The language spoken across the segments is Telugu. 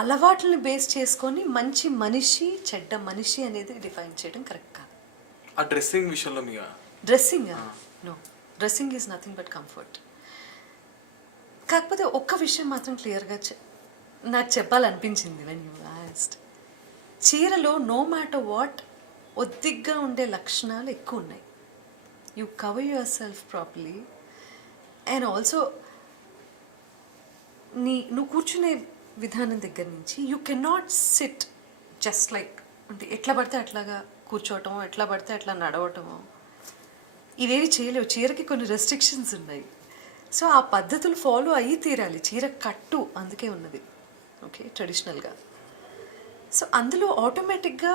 అలవాట్లని బేస్ చేసుకొని మంచి మనిషి చెడ్డ మనిషి అనేది డిఫైన్ చేయడం కరెక్ట్ కాదు. ఆ డ్రెస్సింగ్ విషయంలో మీ dressing no, dressing is nothing but comfort. కాకపోతే ఒక్క విషయం మాత్రం క్లియర్గా నాకు చెప్పాలనిపించింది వెన్ యూ ఆస్క్డ్. చీరలో నో మ్యాటర్ వాట్ ఒద్దిగ్గా ఉండే లక్షణాలు ఎక్కువ ఉన్నాయి. You cover yourself properly and also నువ్వు కూర్చునే విధానం దగ్గర నుంచి you can not sit just like అంటే ఎట్లా పడితే అట్లాగా కూర్చోవటమో ఎట్లా పడితే అట్లా నడవటమో ఇవేవి చేయలేవు. చీరకి కొన్ని రెస్ట్రిక్షన్స్ ఉన్నాయి. సో ఆ పద్ధతులు ఫాలో అయ్యి తీరాలి. చీర కట్టు అందుకే ఉన్నది, ఓకే, ట్రెడిషనల్గా. సో అందులో ఆటోమేటిక్గా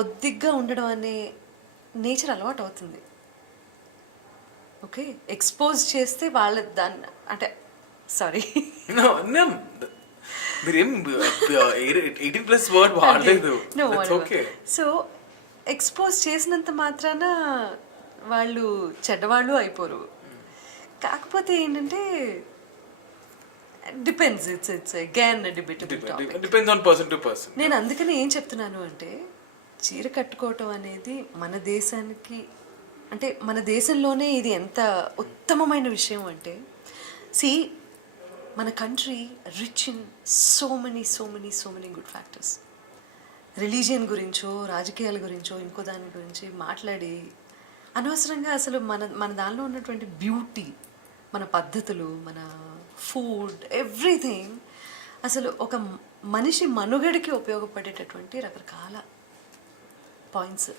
ఒద్దిగ్గా ఉండడం అనే నేచర్ అలవాటు అవుతుంది. ఓకే, ఎక్స్పోజ్ చేస్తే వాళ్ళ దాన్ని అంటే సారీ మీరేం 18+ వర్డ్ వాడలేదు. సో ఎక్స్పోజ్ చేసినంత మాత్రాన వాళ్ళు చెడ్డవాళ్ళు అయిపోరు. కాకపోతే ఏంటంటే depends, it's again debatable topic. Depends on person to person. నేను అందుకని ఏం చెప్తున్నాను అంటే చీర కట్టుకోవటం అనేది మన దేశానికి అంటే మన దేశంలోనే ఇది ఎంత ఉత్తమమైన విషయం అంటే మన country rich in so many good factors. Religion గురించో రాజకీయాల గురించో ఇంకో దాని గురించి మాట్లాడి అనవసరంగా అసలు మన దానిలో ఉన్నటువంటి బ్యూటీ, మన పద్ధతులు, మన ఫుడ్, ఎవ్రీథింగ్ అసలు ఒక మనిషి మనుగడికి ఉపయోగపడేటటువంటి రకరకాల పాయింట్స్